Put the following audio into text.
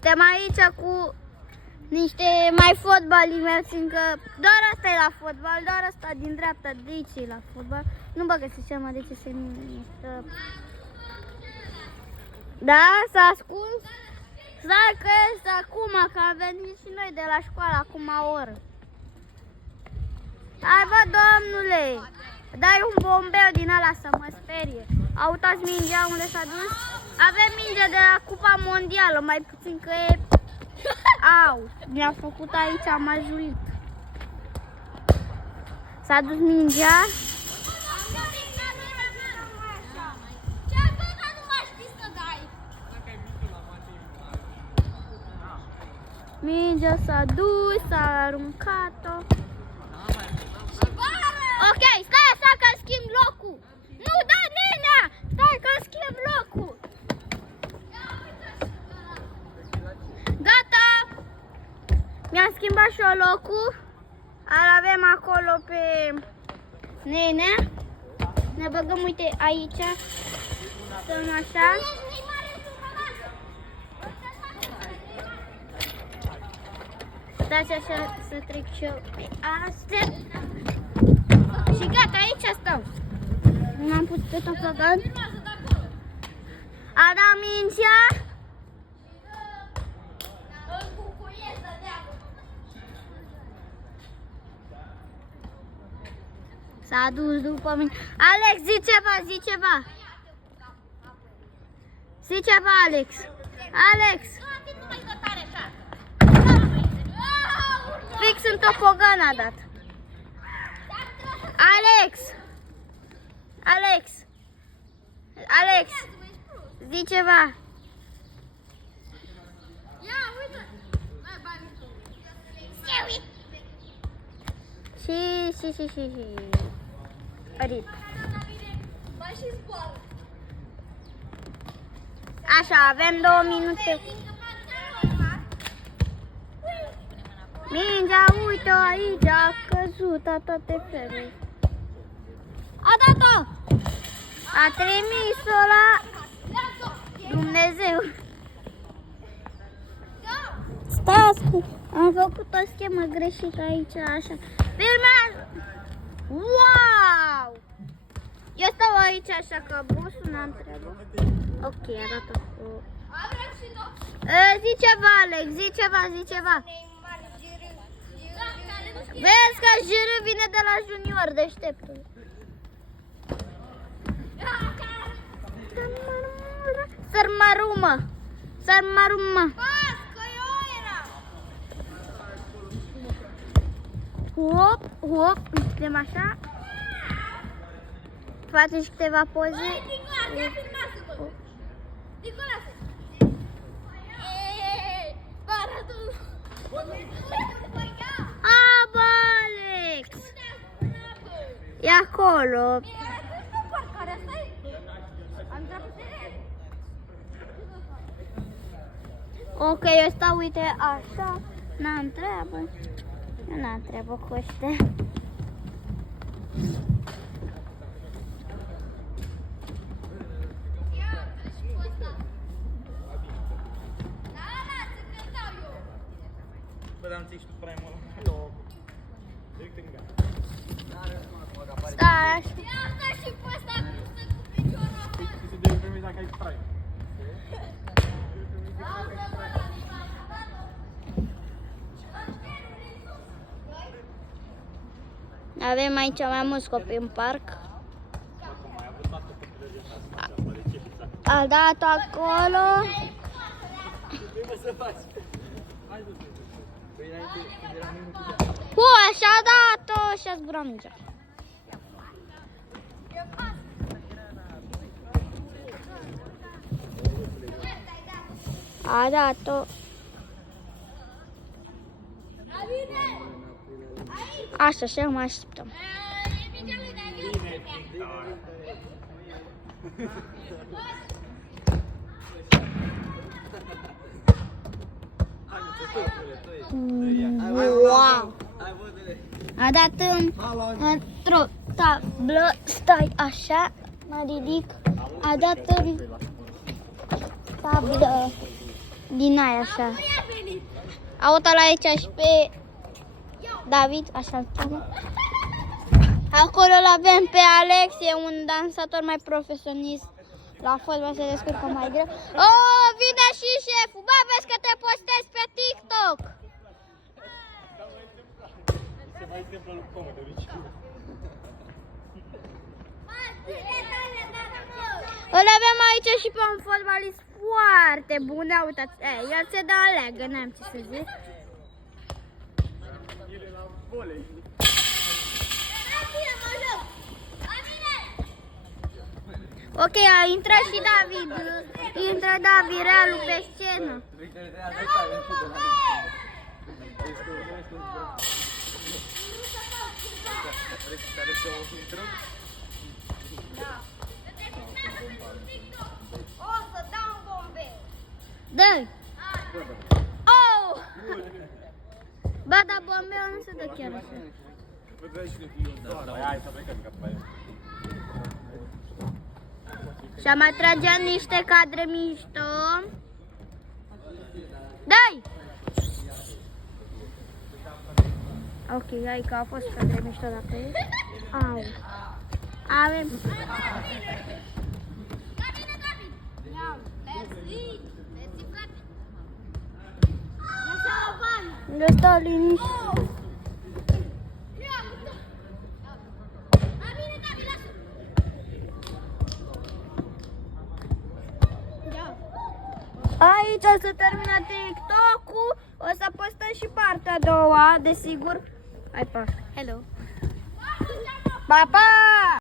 Suntem aici cu niște mai fotbalii mei, fiindcă doar asta e la fotbal, doar asta din dreapta de aici e la fotbal. Nu bă găsesc seama de ce se numește. Da, s-a ascuns? Stai că este acum, că am venit și noi de la școală, acum o oră. Hai bă, domnule, dai un bombeu din ăla să mă sperie. Uitați mingea unde s-a dus? Avem minge de la Cupa Mondială, mai puțin că e... Au, mi-a făcut aici, am ajulit. S-a dus mingea. Mingea s-a dus, s-a aruncat-o. Ok, stai așa că schimb locul. Nu, da, nenea! Stai că schimb locul. Gata! Mi-am schimbat și eu locul. Îl avem acolo pe nenea. Ne băgăm, uite, aici. Stăm așa. Stați așa să trec și eu pe astea. Și gata, aici stau. Nu am putut pe tot făcut. A dat mingea. S-a dus după mine. Alex, zi ceva, zi ceva. Zi ceva, Alex. Alex. Fix în topogan a dat. Alex. Alex. Alex. Zi ceva. Și. Rip. Așa, avem 2 minute. Mingea, uite-o aici, a căzut, a toate felul. A dat-o! A trimis-o la Dumnezeu. Stați, am făcut o schemă greșită aici, așa. Filmează! Wow! Eu stau aici așa că bossul n-am treabă. Ok, a dat-o cu... Zi ceva, Alex, zi ceva. Vezi că Jr vine de la junior, deșteptul. Sărmarumă. Hop, suntem așa. Facem și câteva poze. Alex! E acolo. Ok, eu stau, uite, așa. N-am treabă. Eu n-am treabă cu ăștia. Bă, dar nu ții și tu primul ăla. Direct în gata. Stai așa. Ia stai și pe ăsta cu piciorul afară. Se dă primi dacă ai prime. Avem aici mai mulți copii în parc. A dat acolo. Așa a dat-o și a zburat mingea. A dat-o. Așa, mai așteptăm. Wow! A dat într-o tablă, stai așa, mă ridic, a dat în tablă. din aia așa. Ia venit. Auto la aici și pe David, așa-l cheamă. Acolo îl avem pe Alex, e un dansator mai profesionist. La fotbal se descurcă mai greu. Oh, vine și șeful! Bă, vezi că te postez pe TikTok! Se mai întâmplă lui Comă de obicei. Îl avem aici și pe un fotbalist foarte bun. Ia uitați, el se dă alegă, n-am ce să zic. El e la volei. Ok, a intrat și David. Intră David Realul pe scenă. O să dau bombe. Dă-i! Oh! Ba, dar bombeul nu se dă chiar așa. Hai să plecăm că pe Și mai tragem niște cadre mișto. Dai! Ok, hai că a fost cadre mișto dacă e. Au. Avem. Eu stau liniștit. Aici o să termină TikTok-ul, o să postăm și partea a doua, desigur. Hai, pa! Hello! Pa, pa!